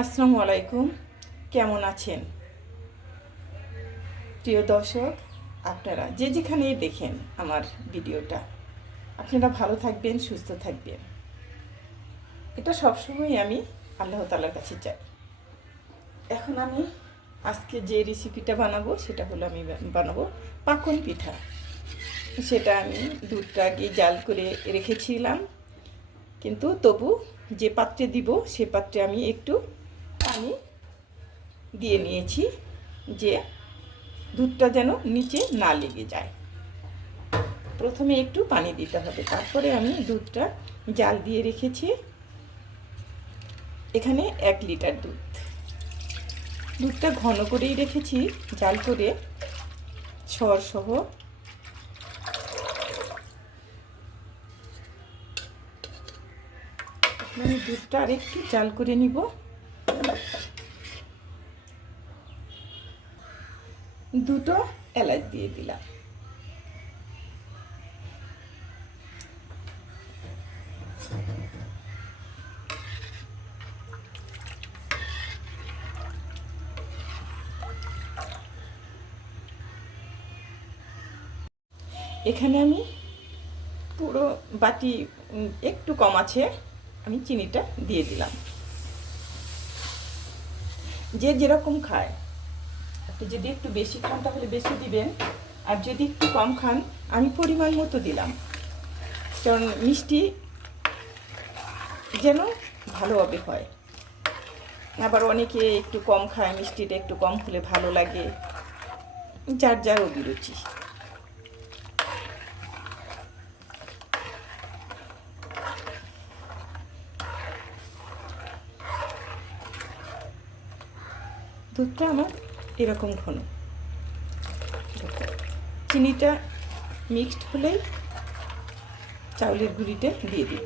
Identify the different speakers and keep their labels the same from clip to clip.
Speaker 1: আসসালামু আলাইকুম। কেমন আছেন? প্রিয় দর্শক, আপনারা যে যেখানেই দেখেন আমার ভিডিওটা, আপনারা ভালো থাকবেন, সুস্থ থাকবেন। এটা সবসময় আমি আল্লাহ তালার কাছে চাই। এখন আমি আজকে যে রেসিপিটা বানাবো, সেটা হলো আমি বানাবো পাকন পিঠা। সেটা আমি দুধটা আগে জাল করে রেখেছিলাম। কিন্তু তবু যে পাত্রে দিব, সে পাত্রে আমি একটু পানি দিয়ে নিয়েছি যে দুধটা যেন নিচে না লেগে যায়। প্রথমে একটু পানি দিতে হবে, তারপরে আমি দুধটা জাল দিয়ে রেখেছি। এখানে এক লিটার দুধ। দুধটা ঘন করেই রেখেছি, জাল করে সহ। আমি দুধটা আরেকটু জাল করে নিব। দুটো এলাচ দিয়ে দিলাম। এখানে আমি পুরো বাটি একটু কম আছে, আমি চিনিটা দিয়ে দিলাম। যে যেরকম খায়। আপনি যদি একটু বেশি খান তাহলে বেশি দিবেন। আর যদি একটু কম খান, আমি পরিমাণ মতো দিলাম। কারণ মিষ্টি যেন ভালোভাবে হয়। আবার অনেকে একটু কম খায়, মিষ্টিটা একটু কম হলে ভালো লাগে। যার যার অভিরুচি। দুধটা আমার এরকম ঘন। চিনিটা মিক্সড হলেই চাউলের গুঁড়িটা দিয়ে দিব।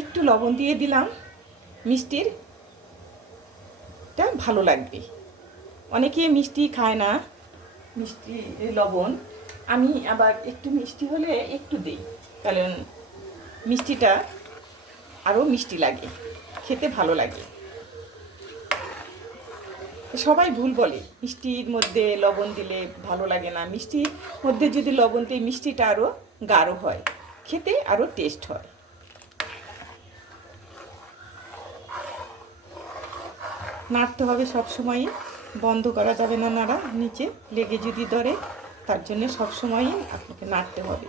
Speaker 1: একটু লবণ দিয়ে দিলাম। মিষ্টির ভালো লাগবে। অনেকে মিষ্টি খায় না, মিষ্টি লবণ। আমি আবার একটু মিষ্টি হলে একটু দিই, কারণ মিষ্টিটা আরও মিষ্টি লাগে, খেতে ভালো লাগে। সবাই ভুল বলে, মিষ্টির মধ্যে লবণ দিলে ভালো লাগে না। মিষ্টির মধ্যে যদি লবণ দিই, মিষ্টিটা আরও গাঢ় হয়, খেতে আরও টেস্ট হয়। নাড়তে হবে সব সবসময়ই। বন্ধ করা যাবে না নাড়া, নিচে লেগে যদি ধরে, তার জন্য সবসময়ই আপনাকে নাড়তে হবে।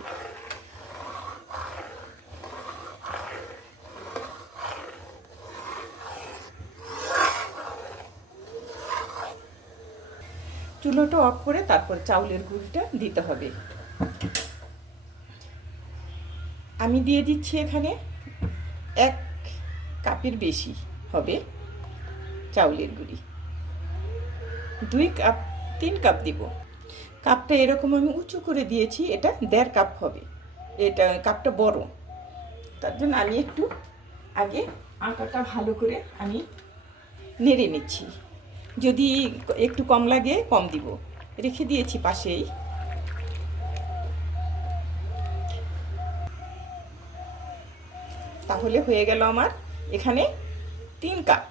Speaker 1: চুলোটা অফ করে তারপর চাউলের গুঁড়িটা দিতে হবে। আমি দিয়ে দিচ্ছি এখানে এক কাপের বেশি হবে। চাউলের গুঁড়ি। দুই কাপ, তিন কাপ দিব। কাপটা এরকম আমি উঁচু করে দিয়েছি, এটা দেড় কাপ হবে। এটা কাপটা বড়। তার জন্য আমি একটু আগে আটাটা ভালো করে আমি নেড়ে নিচ্ছি। যদি একটু কম লাগে, কম দিব। রেখে দিয়েছি পাশেই। তাহলে হয়ে গেল আমার এখানে তিন কাপ।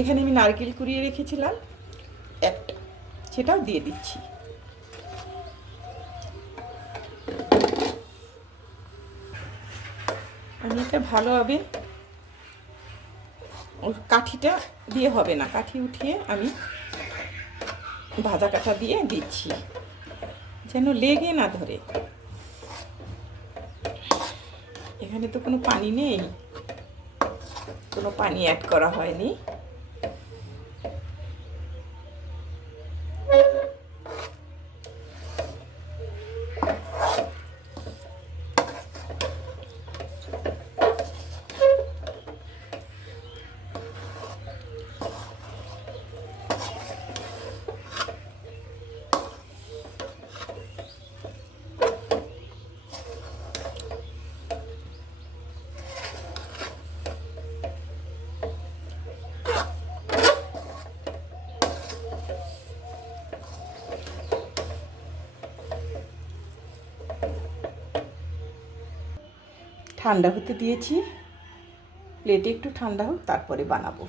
Speaker 1: এখানে আমি নারকেল কুড়িয়ে রেখেছিলাম। একটা। সেটাও দিয়ে দিচ্ছি। আমি এটা ভালোভাবে কাঠিটা দিয়ে হবে না। কাঠি উঠিয়ে আমি ভাজা কাঠা দিয়ে দিচ্ছি। যেন লেগে না ধরে। এখানে তো কোনো পানি নেই। কোনো পানি অ্যাড করা হয়নি। ঠান্ডা হতে দিয়েছি। প্লেটে একটু ঠান্ডা হোক, তারপরে বানাবো।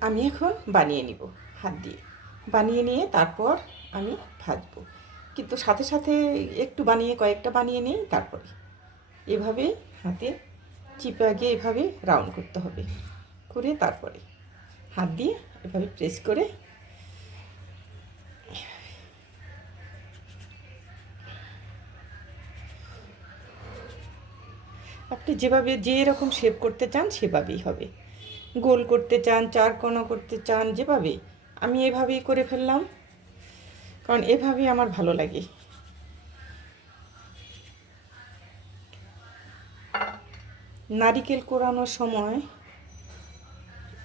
Speaker 1: আমি এখন বানিয়ে নিব, হাত দিয়ে। বানিয়ে নিয়ে তারপর আমি ভাজবো। কিন্তু সাথে সাথে একটু বানিয়ে, কয়েকটা বানিয়ে নিই, তারপরে। এভাবে হাতে চিপে আগে এভাবে রাউন্ড করতে হবে। করে তারপরে হাত দিয়ে এভাবে প্রেস করে আপনি যেভাবে যে রকম শেপ করতে চান, সেভাবেই হবে। গোল করতে চান, চার কোনা করতে চান, যেভাবে। আমি এভাবেই করে ফেললাম, কারণ এভাবেই আমার ভালো লাগে। নারিকেল কোরানোর সময়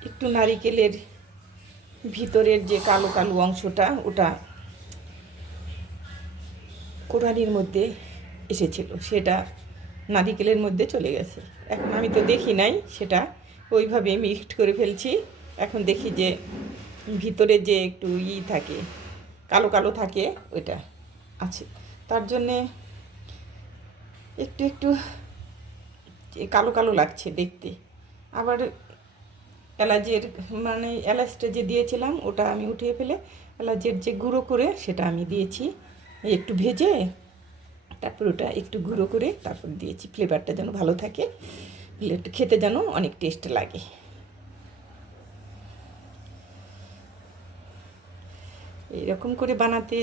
Speaker 1: একটু নারিকেলের ভিতরের যে কালো কালো অংশটা, ওটা কোরআনির মধ্যে এসেছিল। সেটা নারিকেলের মধ্যে চলে গেছে। এখন আমি তো দেখি নাই সেটা। ওইভাবে মিক্সড করে ফেলছি। এখন দেখি যে ভিতরে যে একটু ই থাকে, কালো কালো থাকে, ওইটা আছে। তার জন্যে একটু একটু কালো কালো লাগছে দেখতে। আবার এলাচের মানে এলাচটা যে দিয়েছিলাম, ওটা আমি উঠিয়ে ফেলে এলাচের যে গুঁড়ো করে সেটা আমি দিয়েছি। একটু ভেজে তারপর ওটা একটু গুঁড়ো করে তারপর দিয়েছি। ফ্লেভারটা যেন ভালো থাকে খেতে যেন অনেক টেস্ট লাগে। এরকম করে বানাতে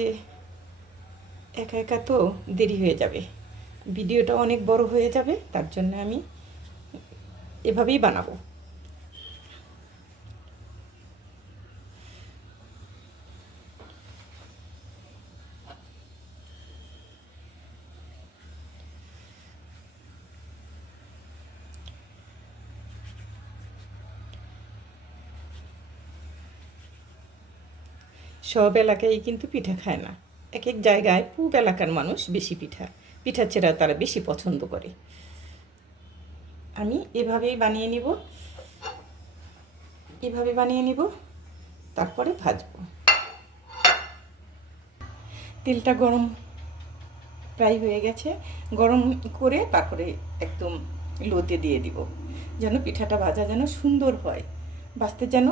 Speaker 1: একা একা তো দেরি হয়ে যাবে। ভিডিওটা অনেক বড় হয়ে যাবে, তার জন্য আমি এভাবেই বানাবো। সব এলাকায় কিন্তু পিঠা খায় না। এক এক জায়গায় পূব এলাকার মানুষ বেশি পিঠা। পিঠা ছেড়া তারা বেশি পছন্দ করে। আমি এভাবেই বানিয়ে নিব। এভাবে বানিয়ে নিব। তারপরে ভাজবো। তেলটা গরম প্রায় হয়ে গেছে। গরম করে তারপরে একদম লোতে দিয়ে দিব। যেন পিঠাটা ভাজা যেন সুন্দর হয়। বাঁচতে যেন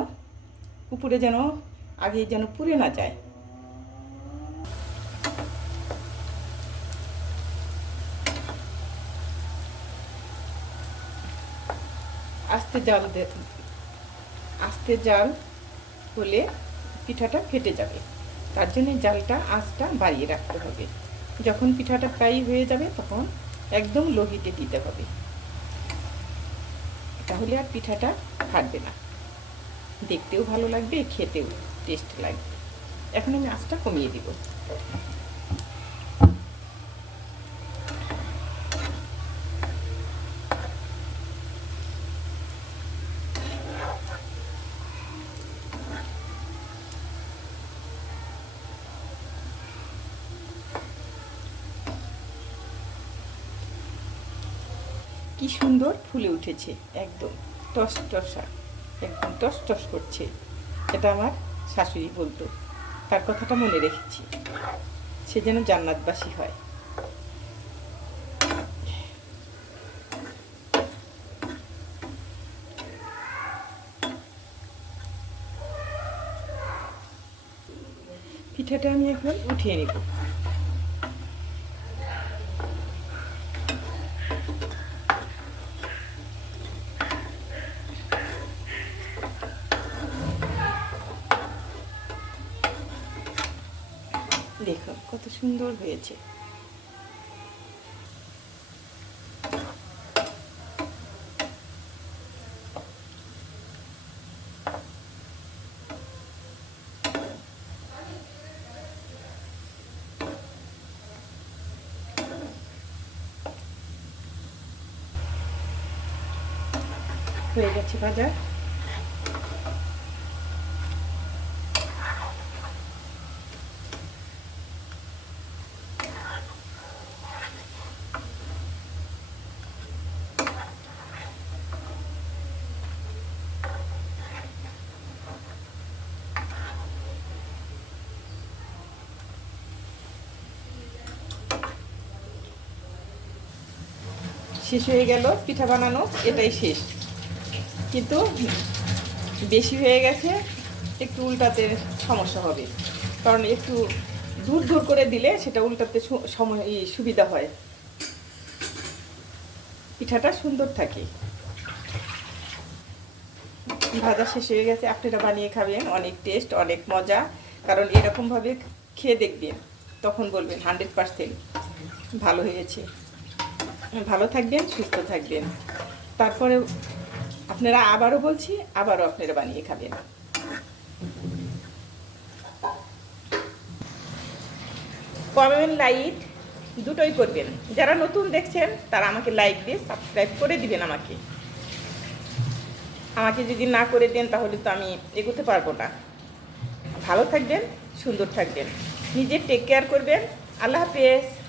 Speaker 1: উপরে যেন আগে যেন পুড়ে না যায়। আস্তে জাল আস্তে জাল হলে পিঠাটা ফেটে যাবে। তার জন্য জালটা, আঁচটা বাড়িয়ে রাখতে হবে। যখন পিঠাটা প্রায় হয়ে যাবে তখন একদম লোহিতে দিতে হবে। তাহলে আর পিঠাটা ফাটবে না। দেখতেও ভালো লাগবে, খেতেও টেস্ট লাগবে। এখন আমি আঁচটা কমিয়ে দিব। কি সুন্দর ফুলে উঠেছে, একদম টস টসা। একদম টস টস করছে। এটা আমার শাশুড়ি বলতো। তার কথাটা মনে রেখেছি। সে যেন জান্নাতবাসী হয়। পিঠাটা আমি এখন উঠিয়ে নিব দেখো কত সুন্দর হয়েছে। হয়ে গেছে ভাজা শেষ হয়ে গেল, পিঠা বানানো, এটাই শেষ। কিন্তু বেশি হয়ে গেছে, একটু উল্টাতে সমস্যা হবে। কারণ একটু দূর দূর করে দিলে সেটা উল্টাতে সময় সুবিধা হয়। পিঠাটা সুন্দর থাকে। ভাজা শেষ হয়ে গেছে, আপনারা বানিয়ে খাবেন, অনেক টেস্ট অনেক মজা। কারণ এরকমভাবে খেয়ে দেখবেন, তখন বলবেন হান্ড্রেড পারসেন্ট ভালো হয়েছে। ভালো থাকবেন, সুস্থ থাকবেন। তারপরে আপনারা আবারও বলছি, আবারও আপনারা বানিয়ে খাবেন। কমেন্ট লাইট দুটোই করবেন। যারা নতুন দেখছেন, তারা আমাকে লাইক দিয়ে সাবস্ক্রাইব করে দিবেন আমাকে। আমাকে যদি না করে দেন, তাহলে তো আমি এগোতে পারব না। ভালো থাকবেন, সুন্দর থাকবেন। নিজে টেক কেয়ার করবেন। আল্লাহ হাফেজ।